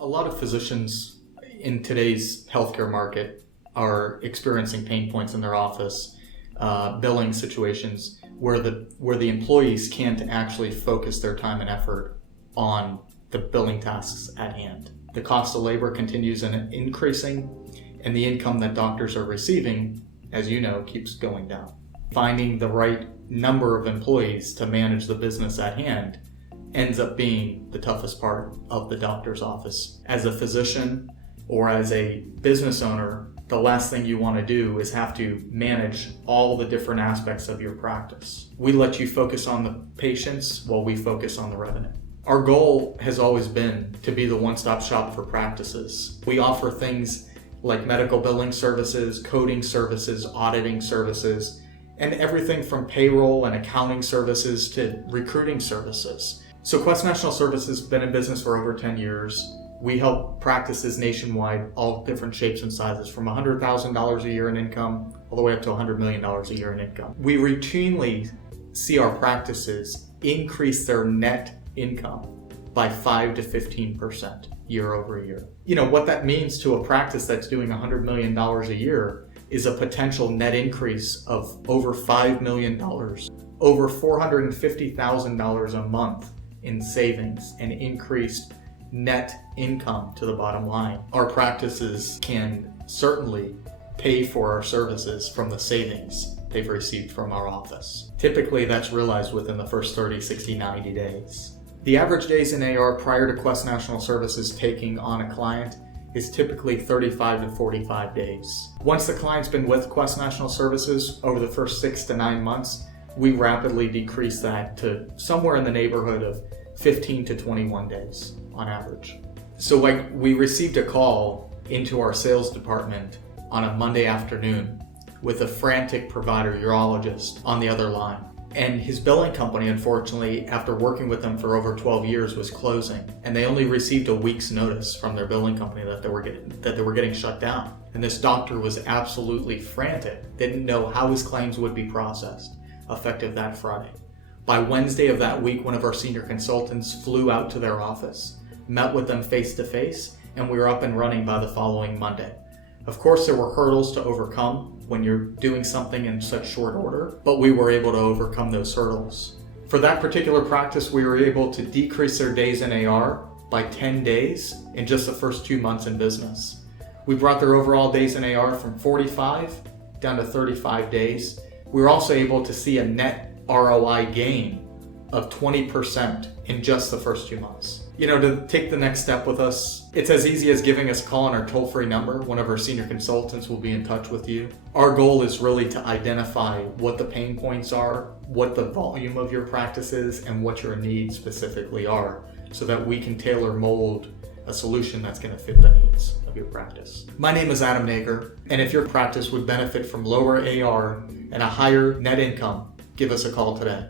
A lot of physicians in today's healthcare market are experiencing pain points in their office, billing situations where the employees can't actually focus their time and effort on the billing tasks at hand. The cost of labor continues increasing, and the income that doctors are receiving, as you know, keeps going down. Finding the right number of employees to manage the business at hand ends up being the toughest part of the doctor's office. As a physician or as a business owner, the last thing you want to do is have to manage all the different aspects of your practice. We let you focus on the patients while we focus on the revenue. Our goal has always been to be the one-stop shop for practices. We offer things like medical billing services, coding services, auditing services, and everything from payroll and accounting services to recruiting services. So Quest National Services has been in business for over 10 years. We help practices nationwide, all different shapes and sizes, from $100,000 a year in income all the way up to $100 million a year in income. We routinely see our practices increase their net income by 5 to 15% year over year. You know, what that means to a practice that's doing $100 million a year is a potential net increase of over $5 million, over $450,000 a month in savings and increased net income to the bottom line. Our practices can certainly pay for our services from the savings they've received from our office. Typically, that's realized within the first 30, 60, 90 days. The average days in AR prior to Quest National Services taking on a client is typically 35 to 45 days. Once the client's been with Quest National Services over the first 6 to 9 months, we rapidly decrease that to somewhere in the neighborhood of 15 to 21 days on average. So we received a call into our sales department on a Monday afternoon with a frantic provider urologist on the other line. And his billing company, unfortunately, after working with them for over 12 years, was closing. And they only received a week's notice from their billing company that they were getting shut down. And this doctor was absolutely frantic, didn't know how his claims would be processed, effective that Friday. By Wednesday of that week, one of our senior consultants flew out to their office, met with them face to face, and we were up and running by the following Monday. Of course, there were hurdles to overcome when you're doing something in such short order, but we were able to overcome those hurdles. For that particular practice, we were able to decrease their days in AR by 10 days in just the first 2 months in business. We brought their overall days in AR from 45 down to 35 days. We were also able to see a net ROI gain of 20% in just the first 2 months. You know, to take the next step with us, it's as easy as giving us a call on our toll-free number. One of our senior consultants will be in touch with you. Our goal is really to identify what the pain points are, what the volume of your practice is, and what your needs specifically are, so that we can tailor mold a solution that's going to fit the needs of your practice. My name is Adam Nager, and if your practice would benefit from lower AR and a higher net income, give us a call today.